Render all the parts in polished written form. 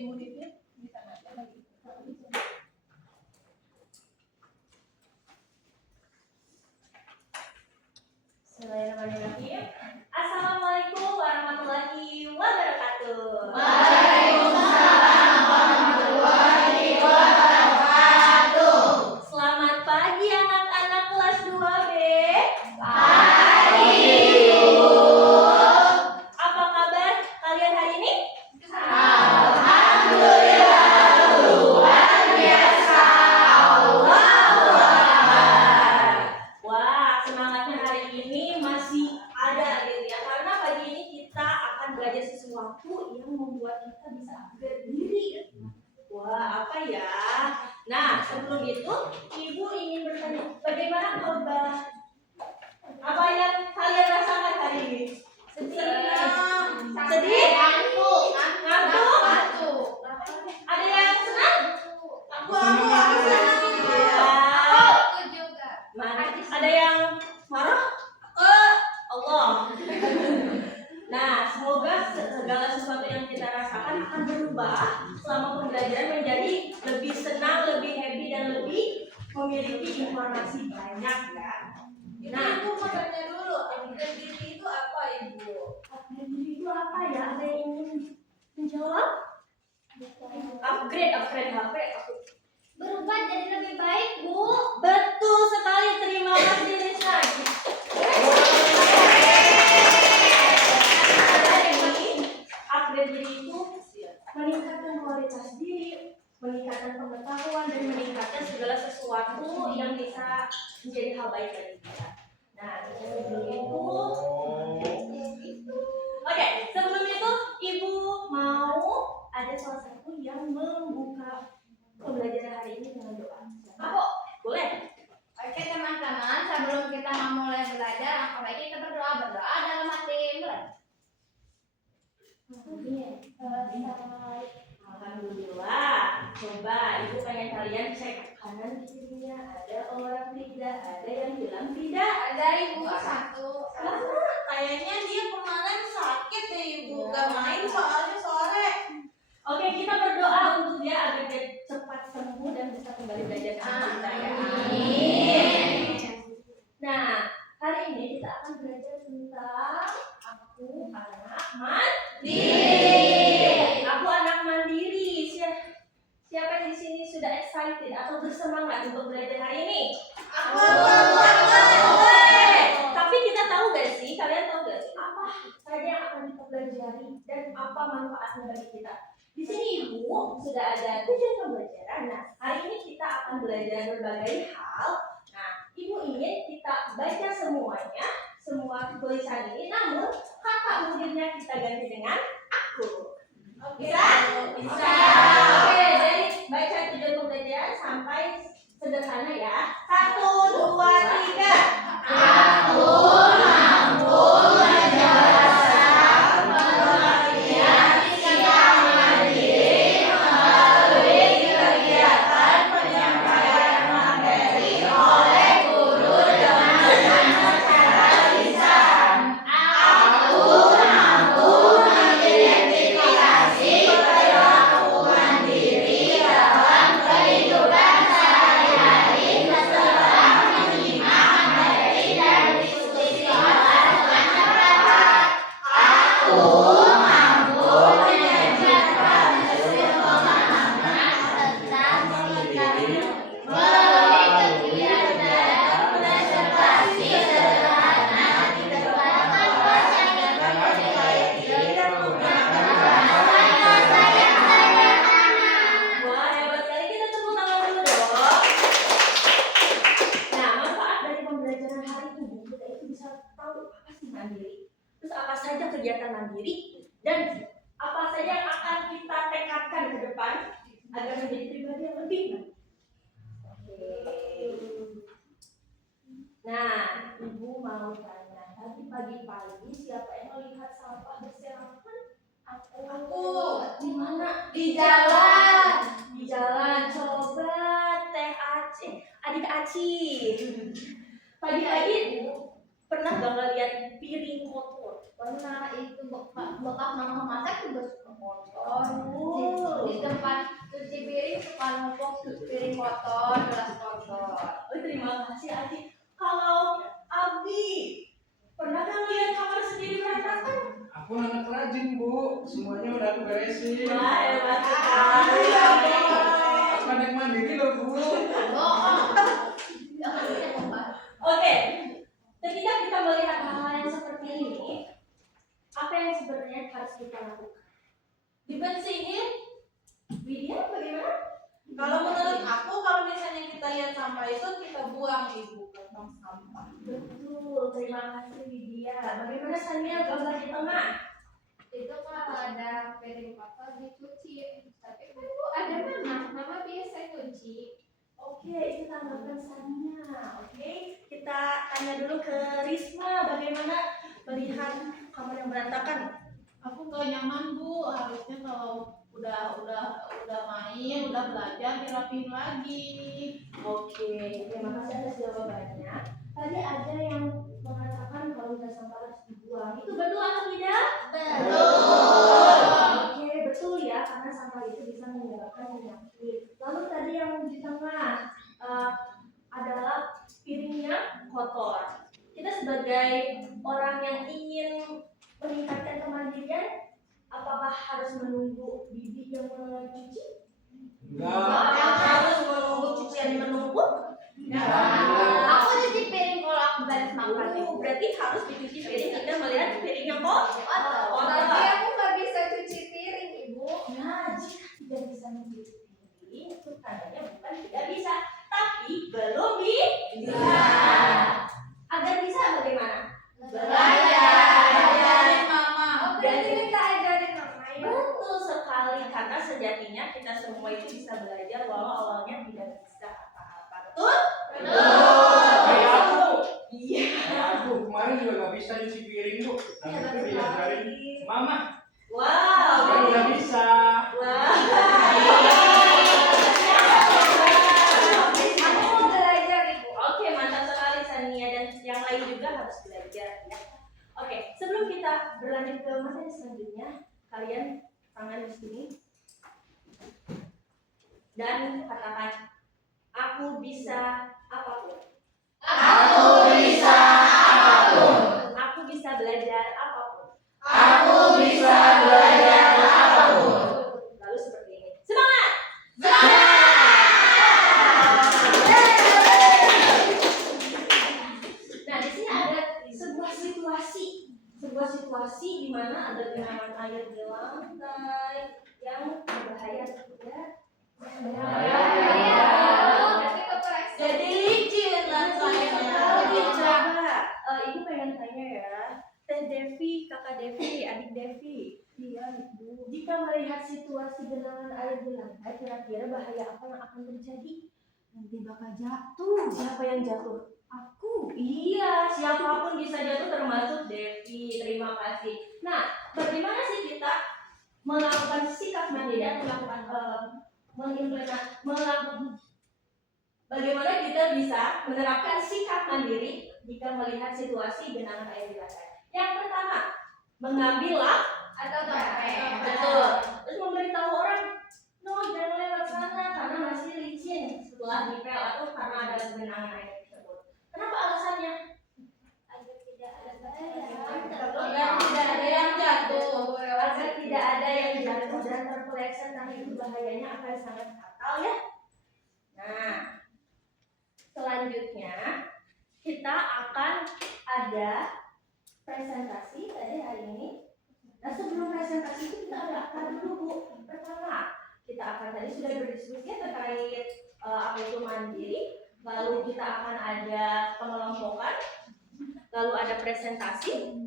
murid-muridnya bisa ngajar lagi. Bismillahirrahmanirrahim. Assalamualaikum warahmatullahi wabarakatuh. Waalaikumsalam warahmatullahi wabarakatuh. Selamat pagi anak-anak kelas 2B. Pagi, Bu. Apa kabar kalian hari ini? Alhamdulillah luar biasa. Allahu Akbar. Wah, semangatnya hari ini masih ada gitu ya. Karena pagi ini kita akan belajar sesuatu yang membuat kita bisa upgrade diri. Wah, apa ya? Nah, sebelum itu, Ibu ingin bertanya, bagaimana kabar? Apa yang kalian rasakan hari ini? Sedih? Ngantuk. Ngantuk? Ada yang senang? Aku senang. Aku juga. Ada yang marah? Allah. Nah, semoga segala sesuatu yang kita rasakan akan berubah selama pembelajaran menjadi lebih senang, lebih happy, dan lebih memiliki informasi banyak ya. Nah, Ibu mau tanya dulu, upgrade diri itu apa, Ibu? upgrade diri itu apa ya? Ada yang ingin menjawab? Upgrade HP aku. Berubah jadi lebih baik, Bu. Betul sekali, terima kasih Lisa. Upgrade diri itu meningkatkan kualitas diri, meningkatkan pengetahuan, dan meningkatkan segala sesuatu yang bisa menjadi hal baik bagi kita. Nah, sebelum itu, oke, sebelum itu Ibu mau ada salah satu yang membuka pembelajaran hari ini dengan doa. Aku. Boleh? Oke teman-teman, sebelum kita memulai belajar, langkah baik kita berdoa dalam hati. Alhamdulillah. Coba Ibu pengen kalian cek kanan kirinya, ada orang tidak, ada yang bilang tidak. Ada Ibu satu. Kayaknya dia kemarin sakit deh, Ibu. Gak main soalnya sore. Oke, kita berdoa untuk dia agar dia cepat sembuh dan bisa kembali belajar sama kita ya. Amin. Nah, hari ini kita akan belajar tentang aku anak mandiri. Aku anak mandiri. Siapa di sini sudah excited atau bersemangat untuk belajar hari ini? Aku Tapi kita tahu gak sih, kalian tahu gak sih apa saja yang akan kita pelajari dan apa manfaatnya bagi kita? Di sini Ibu sudah ada tujuan pembelajaran. Nah, hari ini kita akan belajar berbagai hal. Nah, Ibu ingin kita baca semuanya, semua tulisan ini, namun kata mudirnya kita ganti dengan aku. Bisa? Bisa. Oke, jadi baca tujuan pembelajaran sampai sederhana ya. 1, 2, 3. Aku mampu menjelaskan pengertian sikap mandiri melalui kegiatan penyampaian materi oleh guru dengan secara lisan. Aku mampu mengidentifikasi perilaku mandiri dalam kehidupan sehari-hari setelah menyimak materi dan diskusi kelas dengan masyarakat. Aku mampu menyajikan hasil pemahaman tentang sikap melalui kegiatan presentasi sederhana di depan kelas yang terkait dengan menggunakan bahasa yang sederhana. Wah, hebat sekali. Kita tepuk tangan dulu dong. Nah, manfaat dari pembelajaran hari ini kita itu bisa tahu apa sih mandiri, terus apa saja kegiatan mandiri, dan apa saja yang akan kita tekadkan ke depan agar menjadi pribadi yang lebih baik. Oke. Nah, Ibu mau tanya, tadi pagi-pagi siapa yang melihat sampah berserakan? Aku. Di mana? Di jalan. Di jalan. Coba Teh Aceh, adik Aci. Pagi-pagi pernah gak ngeliat piring kotor? Pernah itu bekas mama masak juga suka kotor. Oh. Di numpuk piring kotor, gelas kotor. Oh, terima kasih Adi. Kalau Abi, pernah kan lihat kamar sendiri berantakan? Aku anak rajin, Bu. Semuanya udah aku beresin. Wah, hebat sekali ya, Boy. Aku anak mandiri loh, Bu. Bohong. Jangan punya kembar. Oke, ketika kita melihat hal-hal yang seperti ini, apa yang sebenarnya harus kita lakukan? Dibersihin. Widya, bagaimana? Kalau menurut aku, kalau misalnya kita lihat sampah itu kita buang ibu ke tong sampah. Betul, terima kasih Widya. Bagaimana Sania, gambar di tengah? Itu kalau ada piring kotor dicuci. Tapi kan Bu ada mama biasa nyuci. Oke, itu tanggapan Sania. Oke, kita tanya dulu ke Risma, bagaimana melihat kamar yang berantakan? Aku gak nyaman Bu, harusnya kalau udah main, udah belajar dirapiin lagi. Oke, terima kasih atas jawabannya. Tadi ada yang mengatakan kalau udah sampah harus dibuang. Itu betul atau tidak? Oke, betul ya, karena sampah itu bisa menyebabkan penyakit. Lalu tadi yang di tengah adalah piringnya kotor. Kita sebagai orang yang ingin meningkatkan kemandirian, apakah harus menunggu bibi yang mencuci? Enggak. Yang harus menunggu cucian menumpuk? Aku cuci piring kalau aku beres makan. Berarti harus dicuci piring kita melihat piring yang kotor. Tapi aku nggak bisa cuci piring, Ibu. Nah, jika tidak bisa mencuci piring, itu tandanya bukan tidak bisa, tapi belum bisa. Agar bisa bagaimana? Ajarin mama. Oh, berarti kita ajarin Mama ya. Betul sekali, karena sejatinya kita semua itu bisa belajar walau awalnya tidak bisa apa-apa. Betul? Kayak aku. Iya. Kayak aku kemarin juga nggak bisa nyuci piring, Bu. Tapi aku diajarin Mama. Wow. Kan udah bisa. Wow. Aku mau belajar, Ibu. Oke, mantap sekali Sania, dan yang lain juga harus belajar ya. Oke, sebelum kita berlanjut ke materi selanjutnya, kalian tangan di sini dan katakan, aku bisa apapun. Aku bisa apapun. Aku bisa belajar apapun. Aku bisa belajar apapun. Lalu seperti ini. Semangat! Nah, di sini ada sebuah situasi di mana ada genangan air di lantai yang berbahaya tidak? Tapi kepleset. Jadi licin lah Coba, Ibu pengen tanya ya, Teh Devi, Kakak Devi, Adik Devi. Iya, Ibu. Jika melihat situasi genangan air di lantai, kira-kira bahaya apa yang akan terjadi? Nanti bakal jatuh. Siapa yang jatuh? Aku. Iya, siapapun bisa jatuh termasuk Devi. Terima kasih. Nah, bagaimana sih kita melakukan sikap mandiri atau melakukan bagaimana kita bisa menerapkan sikap mandiri jika melihat situasi genangan air di lantai? Yang pertama, mengambil lap Atau topeng. betul. Terus memberitahu orang, no jangan lewat sana karena masih licin setelah dipel atau karena ada genangan air tersebut. Kenapa alasannya? Agar tidak ada bahaya. Agar tidak ada yang jatuh. Agar tidak ada yang jatuh dan terpeleset, karena itu bahayanya akan sangat fatal ya. Nah, selanjutnya kita akan ada presentasi tadi hari ini. Nah, sebelum presentasi itu kita ada akan dulu, Bu. Pertama, kita akan tadi sudah berdiskusi terkait apa itu mandiri, lalu kita akan ada pengelompokan, lalu ada presentasi,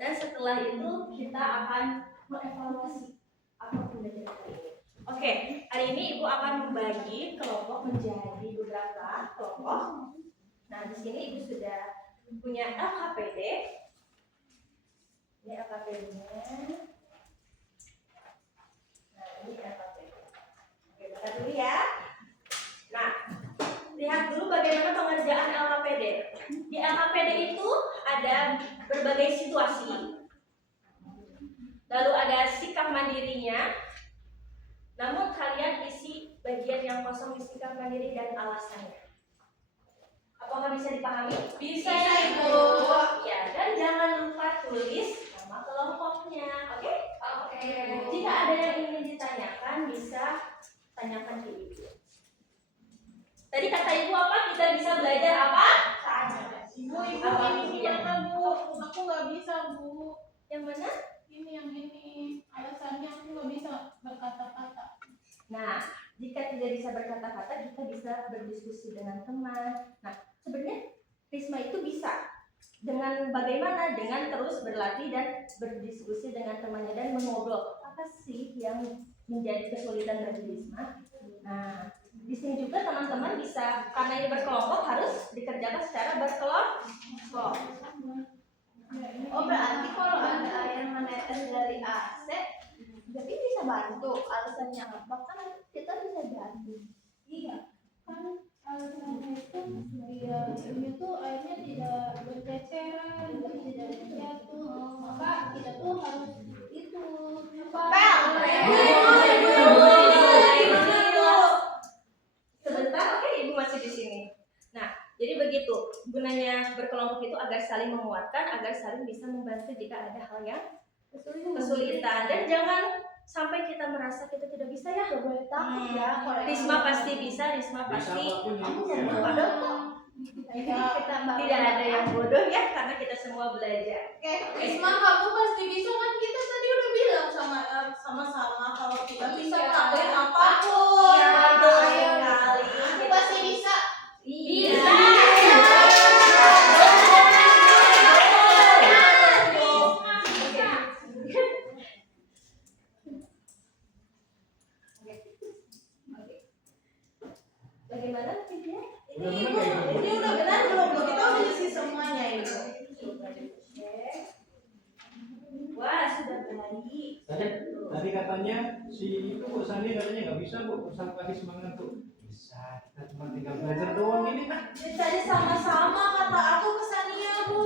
dan setelah itu kita akan mengevaluasi apa pembelajaran hari ini. Oke, hari ini Ibu akan membagi kelompok menjadi beberapa kelompok. Nah, di sini Ibu sudah punya LKPD. Ini LKPD-nya. Nah, ini LKPD. Oke, buka dulu ya. Nah, lihat dulu bagaimana pengerjaan LKPD. Di LKPD itu ada berbagai situasi. Lalu ada sikap mandirinya. Namun kalian isi bagian yang kosong. kosong di sikap mandiri dan alasannya. Apakah bisa dipahami? Bisa ya, Ibu. Ya, dan jangan lupa tulis nama kelompoknya, oke? Oke. Jika ada yang ingin ditanyakan, bisa tanyakan ke Ibu. Tadi kata Ibu apa? Kita bisa belajar apa? Ibu, Apa? ini gimana Bu? Aku nggak bisa Bu. Yang mana? Ini yang ini. Alasannya aku nggak bisa berkata-kata. Nah, jika tidak bisa berkata-kata, kita bisa berdiskusi dengan teman. Nah, sebenarnya Risma itu bisa dengan bagaimana? Dengan terus berlatih dan berdiskusi dengan temannya dan mengobrol. Apa sih yang menjadi kesulitan bagi Risma? Nah, di sini juga teman-teman bisa, karena ini berkelompok harus dikerjakan secara berkelompok. Oh berarti kalau ada air menetes dari AC, jadi bisa bantu. Alasannya apa? Kan kita bisa ganti. Iya, kan alasannya itu biar ini tuh airnya tidak berceceran, tidak jatuh. Maka kita tuh harus itu Sebentar, oke, Ibu masih di sini. Nah, jadi begitu. Gunanya berkelompok itu agar saling menguatkan, agar saling bisa membantu jika ada hal yang kesulitan. Dan jangan sampai kita merasa kita tidak bisa ya. Boleh takut ya kalau Risma pasti bisa, Risma Bisa pasti. apapun aku ya. mau bodoh kok. Jadi kita tidak ada yang bodoh ya, karena kita semua belajar. Risma, kamu pasti bisa kan? Kita tadi udah bilang sama-sama kalau kita bisa ngelakuin apapun. Iya, betul sekali. Aku pasti bisa. Bisa. Bagaimana Vidya? Udah benar nggak, Ibu? Ini udah benar belum? Kita udah isi semuanya, Ibu. Coba dicek. Wah, sudah baik. Tadi katanya si itu Bu Sani katanya nggak bisa Bu, usah kasih semangat Bu. Bisa, kita cuma tinggal belajar doang ini kan. Tadi sama-sama kata aku ke Sania, Bu.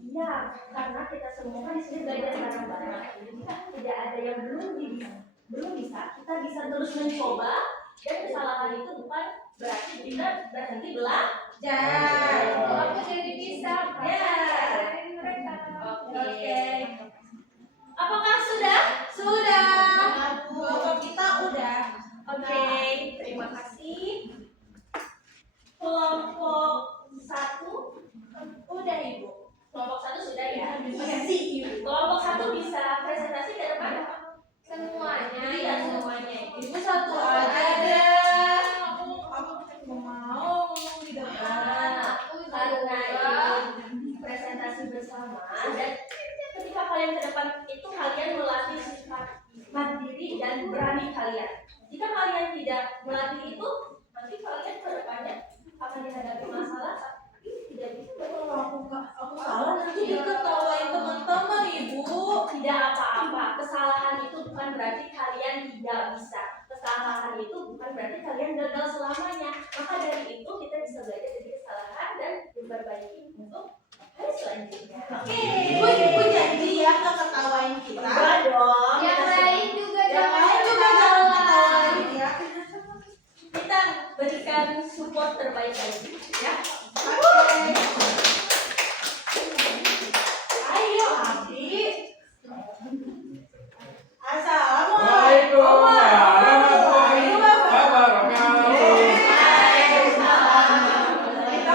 Iya, karena kita semua kan di sini belajar bareng-bareng. Jika tidak ada yang belum bisa, kita bisa terus mencoba. Dan kesalahan itu bukan berarti kita berhenti belajar. Aku jadi bisa. Ya. Dari mereka. Oke. Apakah sudah? Sudah. Kelompok kita udah. Oke, terima kasih. Kelompok 1 udah Ibu. Kelompok 1 sudah ya. Kelompok 1 bisa presentasi ke depan? Semuanya. Tidak semuanya. Ibu satu aja deh. Aku mau ngomong di depan. Karena ini presentasi bersama dan ketika kalian ke depan itu kalian melatih sifat mandiri dan berani kalian. Jika kalian tidak melatih itu, nanti kalian ke depannya akan dihadapi masalah tapi tidak bisa Kalau aku salah nanti diketawain teman-teman, Ibu. tidak apa-apa. Kesalahan itu bukan berarti kalian tidak bisa. Kesalahan itu bukan berarti kalian gagal selamanya. Maka dari itu kita bisa belajar dari kesalahan dan diperbaiki untuk hari selanjutnya. Ibu janji ya nggak ketawain kita. Enggak dong. Yang lain juga Yang jangan. lain juga jangan ketawain ya. Kita berikan support terbaik lagi ya. Ayo, Abi. Waalaikumsalam warahmatullahi wabarakatuh. Kita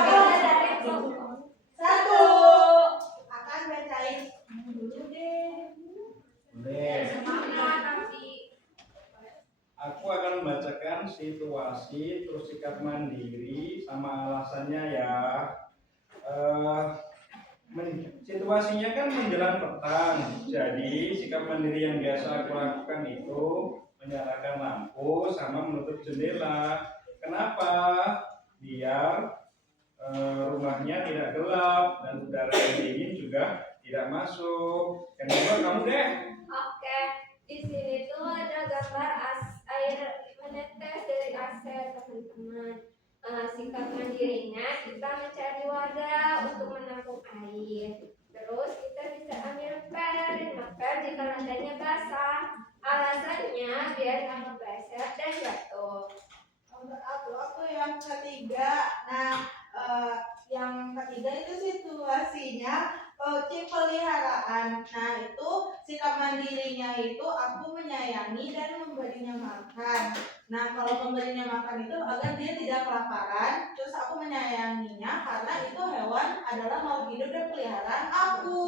satu akan bacain dulu deh. Boleh. Semangat nanti. Aku akan membacakan situasi terus sikap mandiri sama alasannya ya. Situasinya kan menjelang petang, jadi sikap mandiri yang biasa aku lakukan itu menyalakan lampu sama menutup jendela. Kenapa? Biar rumahnya tidak gelap dan udara yang dingin juga tidak masuk. Yang kedua kamu deh. Oke, di sini tuh ada gambar air menetes dari AC, teman-teman. Sikap mandirinya kita mencari wadah untuk menampung air. Terus kita bisa ambil pel dan ngepel jika lantainya basah. Alasannya biar nggak kepleset dan jatuh. Untuk aku yang ketiga. Nah, yang ketiga itu situasinya kucing peliharaan. Nah, itu sikap mandirinya itu aku menyayangi dan memberinya makan. Nah, kalau memberinya makan itu agar dia tidak kelaparan. Terus aku menyayanginya karena itu hewan adalah makhluk hidup dan peliharaan aku.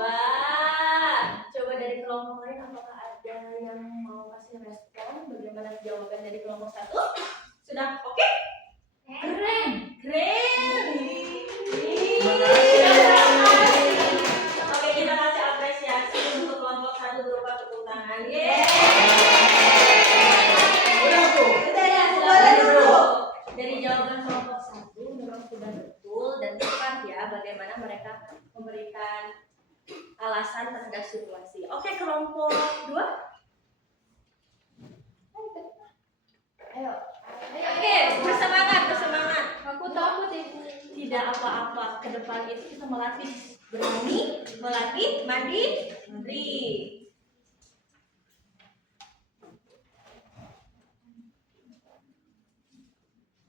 Wah, coba dari kelompok lain apakah ada yang mau kasih respon? Bagaimana jawaban dari kelompok satu? Sudah oke? Keren. Oke, kita kasih apresiasi untuk kelompok satu berupa tepuk tangan. Dari jawaban kelompok satu memang sudah betul dan tepat ya bagaimana mereka memberikan alasan terhadap situasi. Oke, kelompok dua. Ayo. Oke, bersemangat. Aku takut ibu. Tidak apa-apa. Ke depan itu kita melatih berani, melatih mandiri.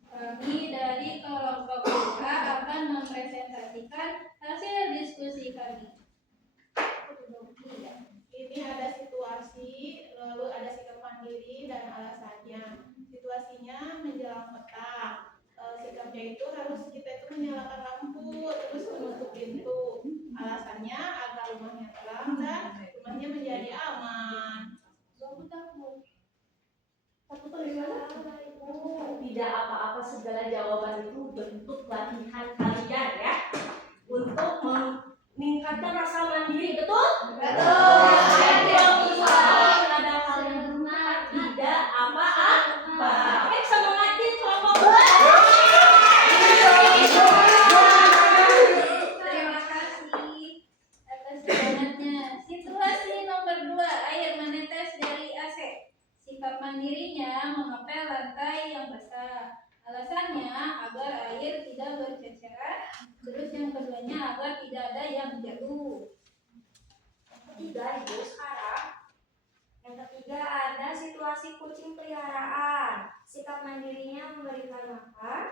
Kami dari kelompok 2 akan mempresentasikan hasil diskusi kami. Ini ada situasi, lalu ada sikap mandiri dan alasannya. Situasinya menjelang petang. Sikapnya itu harus kita itu menyalakan lampu, terus menutup pintu. Alasannya agar rumahnya terang dan rumahnya menjadi aman. Aku takut. Tidak apa-apa, segala jawaban itu bentuk latihan kalian ya untuk meningkatkan rasa mandiri, betul? Ada hal yang benar, tidak apa-apa. Oke, semangatin kelompok. Terima kasih atas semangatnya. Situasi nomor 2, air menetes dari AC. Sikap mandirinya mengepel lantai yang basah. Alasannya agar air tidak berceceran. Terus yang keduanya agar tidak ada yang jatuh. Ketiga, ibu sekarang. Yang ketiga ada situasi kucing peliharaan. Sikap mandirinya memberikan makan,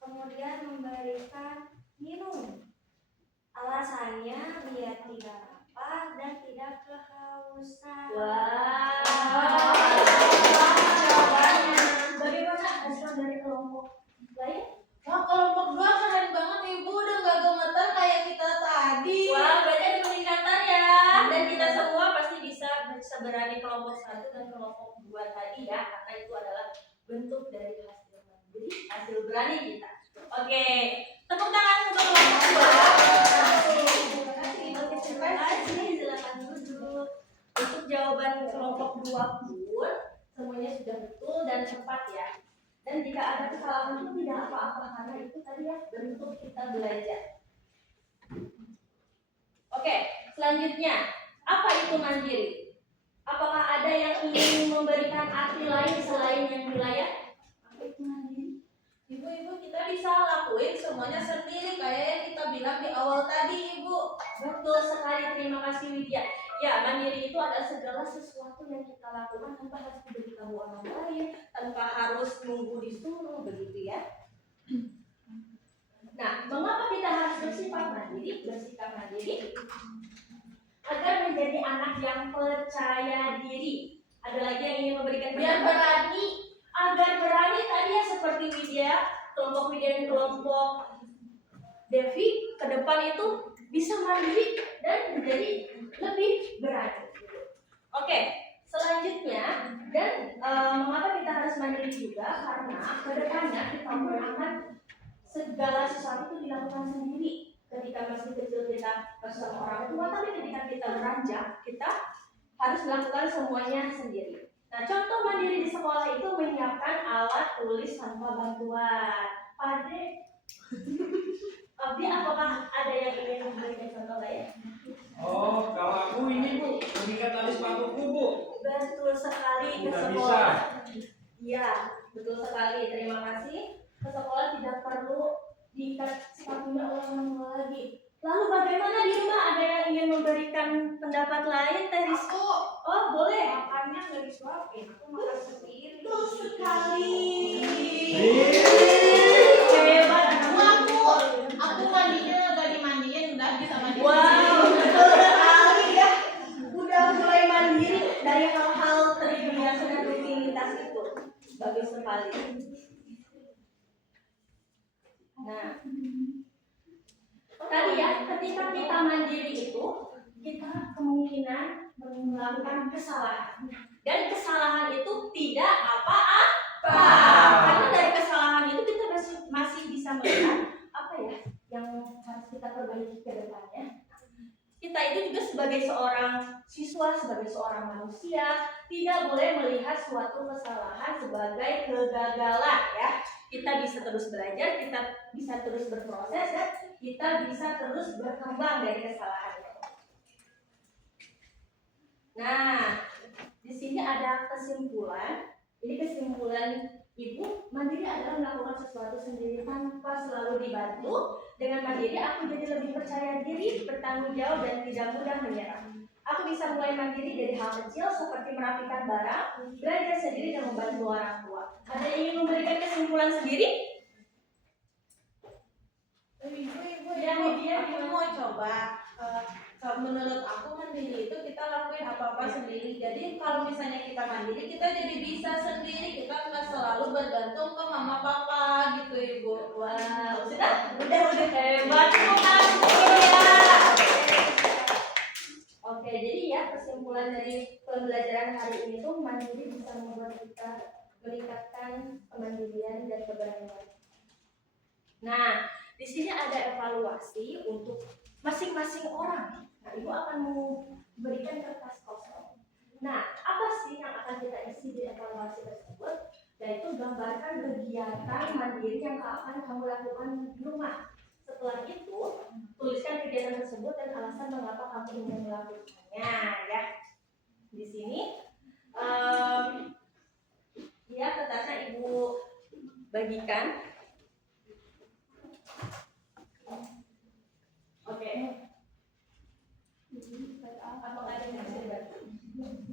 kemudian memberikan minum. Alasannya biar tidak lapar dan tidak kehausan. Jawabannya. Bagaimana respon dari kelompok lain? Wah, kelompok 2 keren banget ibu, udah gak gemetar kayak kita tadi. Wah, berarti ada peningkatan ya. Dan kita semua pasti bisa berani kelompok 1 dan kelompok 2 tadi ya, karena itu adalah bentuk dari hasil mandiri, hasil berani kita. Oke, tepuk tangan untuk kelompok 2. Terima kasih. Silakan duduk. Untuk jawaban kelompok 2 pun semuanya sudah betul dan tepat ya. Dan jika ada kesalahan itu tidak apa-apa karena itu tadi ya bentuk kita belajar. Oke, selanjutnya apa itu mandiri? Apakah ada yang ingin memberikan arti lain selain yang wilayah? Apa itu mandiri? Ibu-ibu, kita bisa lakuin semuanya sendiri kayak yang kita bilang di awal tadi, Ibu. Betul sekali, terima kasih Widya. Ya, mandiri itu adalah segala sesuatu yang kita lakukan tanpa harus diberitahu orang lain, tanpa harus nunggu disuruh, begitu ya. Nah, mengapa kita harus bersikap mandiri? Agar menjadi anak yang percaya diri. Ada lagi yang ingin memberikan Biar berani. Agar berani tadi ya seperti Widya, kelompok Widya dan kelompok Devi ke depan itu bisa mandiri dan menjadi lebih berani. Oke, selanjutnya dan mengapa kita harus mandiri juga karena ke depannya kita akan segala sesuatu itu dilakukan sendiri. Ketika masih kecil kita bersama orang tua, tapi ketika kita beranjak kita harus melakukan semuanya sendiri. Nah, contoh mandiri di sekolah itu menyiapkan alat tulis tanpa bantuan. Pade, Abdi, apakah ada yang ingin memberikan contoh lain? Oh, kalau aku ini Bu, mengikat tali sepatuku Bu. Betul sekali, ke Udah sekolah. Iya, betul sekali. Terima kasih. Ke sekolah tidak perlu diikat sepatunya ulang-ulang lagi. Lalu bagaimana di rumah? Ada yang ingin memberikan pendapat lain, Teh Rizky? Oh, boleh. Makannya nggak disuapin, aku makan sendiri. Betul sekali. sekali. Nah, tadi ya, ketika kita mandiri itu, kita kemungkinan melakukan kesalahan. Dan kesalahan itu tidak apa-apa. Karena dari kesalahan itu kita masih bisa melihat apa ya yang harus kita perbaiki ke depannya. Kita itu juga sebagai seorang siswa, sebagai seorang manusia, tidak boleh melihat suatu kesalahan sebagai kegagalan ya. Kita bisa terus belajar, kita bisa terus berproses, dan kita bisa terus berkembang dari kesalahan itu. Nah, di sini ada kesimpulan. Ini kesimpulan Ibu, mandiri adalah melakukan sesuatu sendiri tanpa selalu dibantu. Dengan mandiri, aku jadi lebih percaya diri, bertanggung jawab, dan tidak mudah menyerah. Aku bisa mulai mandiri dari hal kecil seperti merapikan barang, belajar sendiri, dan membantu orang tua. Ada yang ingin memberikan kesimpulan sendiri? Aku mau coba. Menurut aku mandiri itu kita lakuin apa-apa sendiri. Jadi kalau misalnya kita mandiri, kita jadi bisa sendiri. Kita nggak selalu bergantung ke mama papa gitu Ibu. Wow, udah hebat ya. Oke, jadi ya kesimpulan dari pembelajaran hari ini tuh mandiri bisa membuat kita meningkatkan kemandirian dan keberanian. Nah, di sini ada evaluasi untuk masing-masing orang. Nah, Ibu akan memberikan kertas kosong. Nah, apa sih yang akan kita isi di evaluasi tersebut? Yaitu gambarkan kegiatan mandiri yang akan kamu lakukan di rumah. Setelah itu, tuliskan kegiatan tersebut dan alasan mengapa kamu ingin melakukannya. Ya, di sini ya kertasnya Ibu bagikan. Oke. Apakah ada yang bisa dibantu?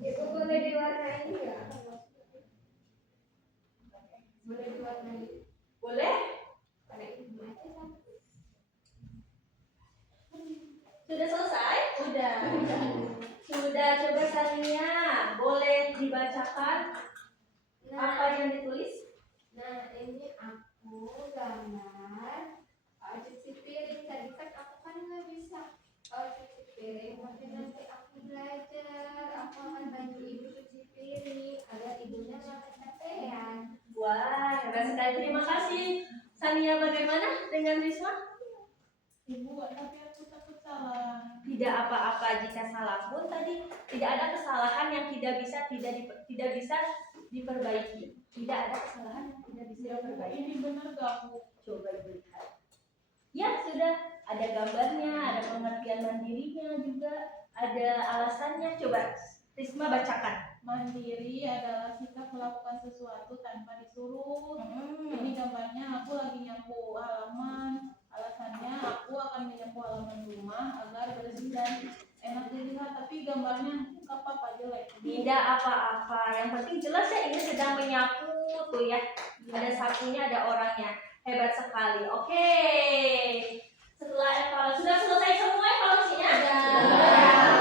Itu boleh diwarnai nggak? Boleh diwarnai. Boleh? Warna ibu aja sama. Sudah selesai? Udah. Sudah, coba Sania, boleh dibacakan apa yang ditulis? Nah, ini aku gambar cuci piring. Tadi kan aku kan nggak bisa cuci piring, tapi nanti aku belajar. Aku akan bantu ibu cuci piring agar ibunya nggak kecapean. Wah, hebat sekali. Terima kasih. Sania, bagaimana dengan Risma? Ibu, tapi aku takut salah. Tidak apa-apa jika salah pun tadi tidak ada kesalahan yang tidak bisa diperbaiki. Tidak ada kesalahan yang tidak bisa diperbaiki. Ini benar gak Bu? Coba dilihat. Ya sudah, ada gambarnya, ada pengertian mandirinya juga, ada alasannya. Coba Risma bacakan. Mandiri adalah sikap melakukan sesuatu tanpa disuruh. Ini gambarnya aku lagi nyapu halaman. Alasannya aku akan menyapu halaman rumah agar bersih dan enak dilihat. Tapi gambarnya nggak apa-apa, jelek. Tidak apa-apa, yang penting jelas ya ini sedang menyapu tuh ya. Ada sapunya, ada orangnya. Hebat sekali. Oke. Setelah evaluasi, sudah selesai semua evaluasinya? Sudah.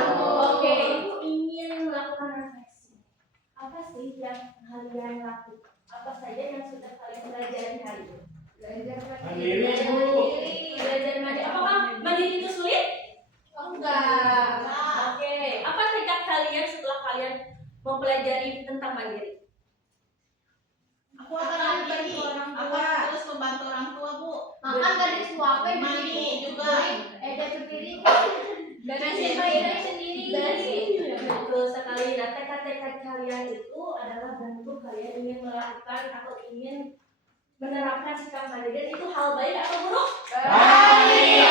Oke, Ibu ingin melakukan refleksi. Apa sih yang kalian lakukan? Apa saja yang sudah kalian pelajari hari ini? Belajar Mandiri, Bu. Belajar mandiri. Apakah mandiri itu sulit? Enggak. Oke. Apa tekad kalian setelah kalian mempelajari tentang mandiri? Aku akan membantu orang tua. Terus membantu orang tua, Bu. Makan gak disuapin Mandi juga. cuci piring Dan ngasih mainan sendiri. betul sekali. Nah, tekad-tekad kalian itu adalah bentuk kalian ingin melakukan atau ingin menerapkan sikap mandiri. Itu hal baik atau buruk? Baik.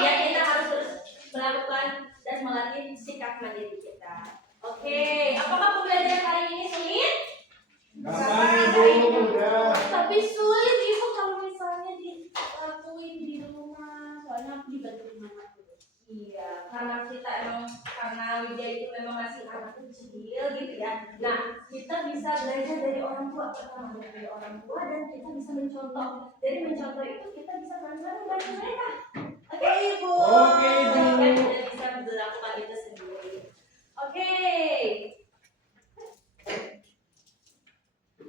Ya, kita harus terus melakukan dan melatih sikap mandiri kita. Oke, apakah pembelajaran hari ini sulit? Gampang Ibu, udah. Tapi sulit Ibu kalau misalnya dilakuin di rumah. Soalnya aku dibantu mama terus. Iya, karena kita karena Widya itu memang masih anak kecil gitu ya. Nah, kita bisa belajar dari orang tua, pertama dari orang tua, dan kita bisa mencontoh. Dari mencontoh itu kita bisa membantu mereka. Oke Ibu. Oke, Ibu. Dan kita bisa melakukan itu sendiri. Oke.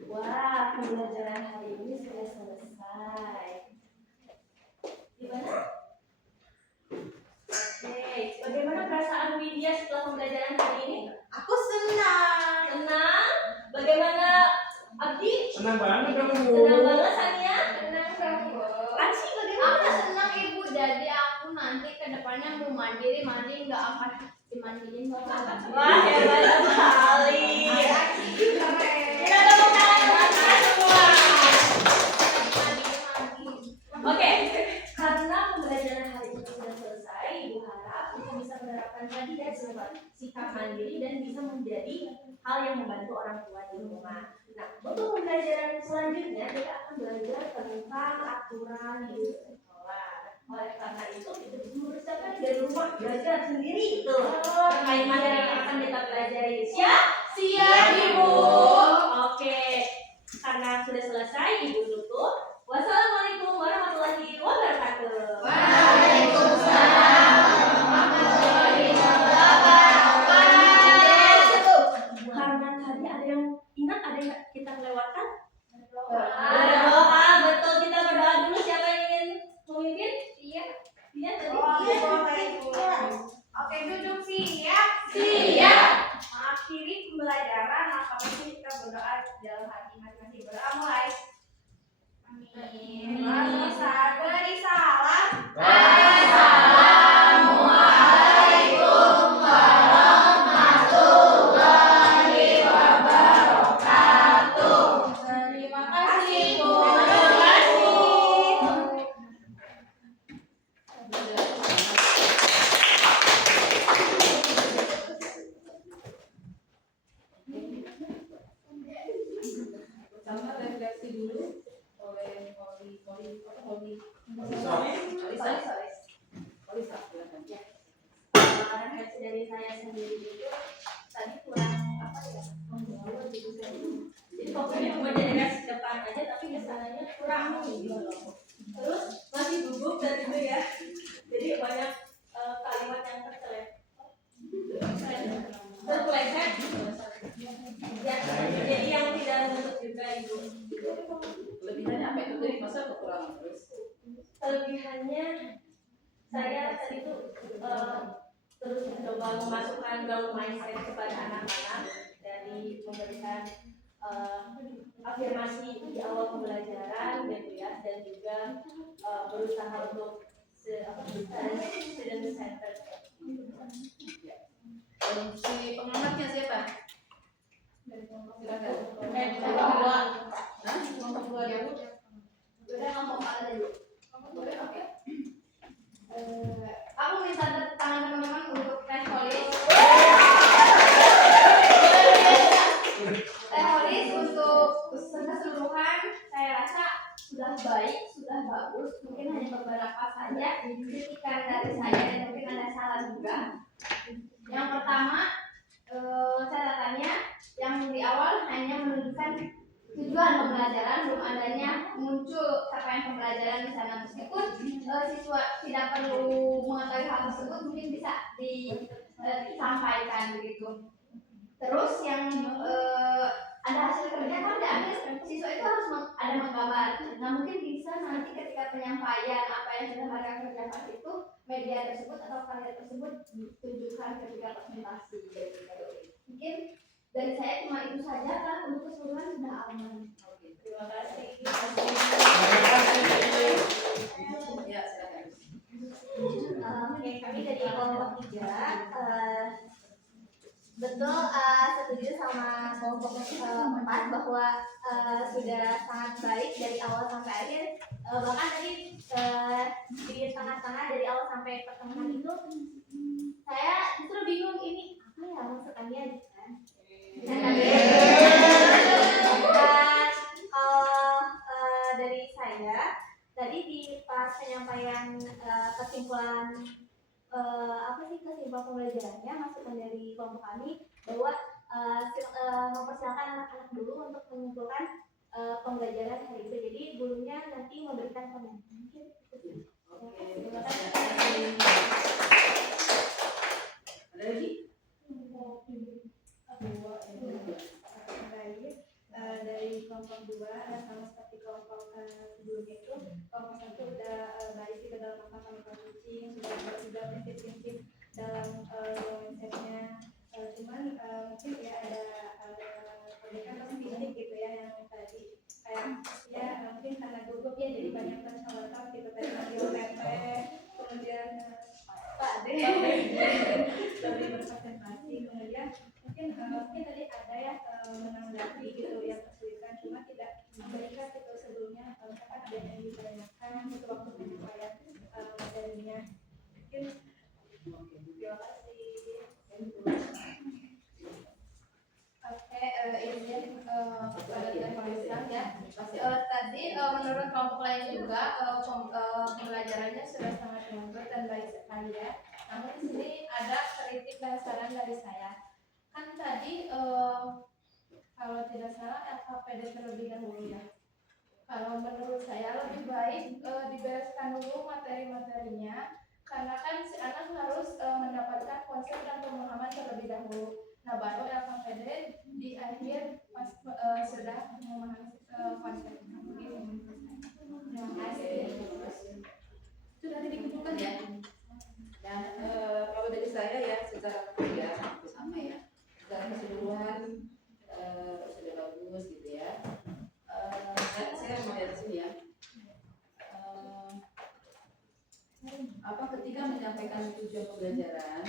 Wah, pembelajaran hari ini sudah selesai. Gimana? Oke, bagaimana perasaan Widya setelah pembelajaran hari ini? Aku senang. Senang? Bagaimana Abdi? Senang banget kamu. Senang banget Sania? Senang kamu. Ansi Aku bagaimana? senang ibu, jadi aku nanti ke depannya mau mandi nggak akan dimandiin bapak. Wah, hebat sekali. Kita tepuk tangan buat kita semua. Oke, karena pembelajaran hari ini sudah selesai, Ibu harap kita bisa menerapkan tadi ya sikap mandiri dan bisa menjadi hal yang membantu orang tua di rumah. Nah, untuk pembelajaran selanjutnya kita akan belajar tentang aturan di sekolah. Oleh karena itu kita bisa mempersiapkan dari rumah belajar sendiri tuh terkait materi yang akan kita pelajari. Siap? Siap, Ibu. Oke, karena sudah selesai, Ibu tutup. Wassalamualaikum warahmatullahi wabarakatuh. Waalaikumsalam warahmatullahi wabarakatuh. Karena tadi ada yang ingat, ada yang kita lewatkan. Berdoa. Berdoa, betul, kita berdoa dulu. Siapa yang ingin memimpin? Iya. Iya tadi. Oke, duduk siap. Siap. Mengakhiri pembelajaran, maka pasti kita berdoa dalam hati masing-masing. Berdoa mulai. Amin. Beri salam. Assalamualaikum warahmatullahi wabarakatuh. Terima kasih, Bu. Terima kasih. Sama refleksi dulu oleh Oli. Refleksi dari saya sendiri itu tadi kurang apa ya, membawa gitu kan. Jadi fokusnya cuma jadi ke depan aja, tapi kesananya kurang gitu loh. Terus masih gugup dan itu ya, jadi banyak kalimat yang terpeleset ya, jadi yang tidak menutup juga Ibu. Lebihannya apa itu dari masa kekurangan terus? Kelebihannya saya tadi tuh terus mencoba memasukkan growth mindset kepada anak-anak dari memberikan afirmasi di awal pembelajaran gitu ya, dan juga berusaha untuk student center. Si pengamatnya siapa? Silakan. Kelompok dua ya, Bu. Udah ngomong apa dulu? Oke. Aku minta tangan teman-teman untuk Teholis. Teholis untuk keseluruhan saya rasa sudah baik, sudah bagus. Mungkin hanya beberapa saja kritikan dari saya dan mungkin ada salah juga. Yang pertama, catatannya yang di awal hanya menunjukkan tujuan pembelajaran, belum adanya muncul capaian pembelajaran di sana. Meskipun siswa tidak perlu mengetahui hal tersebut, mungkin bisa disampaikan begitu. Terus yang ada hasil kerja kan diambil, siswa itu harus ada menggambar. Nah mungkin bisa nanti ketika penyampaian apa yang sudah mereka kerjakan itu, media tersebut atau karya tersebut ditunjukkan ketika presentasi. Mungkin dari saya cuma itu saja kan, untuk keseluruhan sudah aman. Terima kasih. Ya, silakan. Oke, kami dari kelompok 3 betul setuju sama kelompok 4 bahwa sudah sangat baik dari awal sampai akhir. Bahkan tadi di tengah-tengah dari awal sampai pertengahan itu saya justru bingung ini apa ya maksudnya gitu kan. Dan kalau dari saya tadi di pas penyampaian kesimpulan kesimpulan pembelajarannya, masukan dari kelompok kami bahwa mempersilakan anak-anak dulu untuk menyimpulkan pembelajaran hari itu. Jadi gurunya nanti memberikan komentar. Oke, terima kasih. Ada lagi? Dari kelompok 2 dan sama seperti kelompok sebelumnya itu kelompok 1 udah baik gitu dalam angka kucing, sudah juga prinsip-prinsip dalam mindsetnya. Cuman mungkin ya ada perbedaan pasti sedikit gitu ya yang tadi kayak ya mungkin karena gugup ya jadi banyak contoh gitu tadi manggil teteh, kemudian Pak deh lebih berkonsentrasi, kemudian mungkin tadi ada ya menanggapi gitu yang kesulitan cuma tidak memberikan itu sebelumnya kan ada yang ditanyakan itu waktu penyampaian materinya mungkin terima kasih. Oke, izin kepada Tuhan ya. Tadi menurut kelompok lain juga pembelajarannya sudah sangat lembut dan baik sekali ya. Namun di sini ada kritik dan saran dari saya. Kan tadi kalau tidak salah LKPD terlebih dahulu ya. Kalau menurut saya lebih baik dibereskan dulu materi-materinya karena kan si anak harus mendapatkan konsep dan pemahaman terlebih dahulu. Nah baru LKPD di akhir pas sudah memahami konsep. Terima kasih. Sudah dikumpulkan ya. Dan kalau dari saya ya secara kuliah sama ya. Secara keseluruhan sudah bagus gitu ya. Saya mau dari sini ya. Ketika menyampaikan tujuan pembelajaran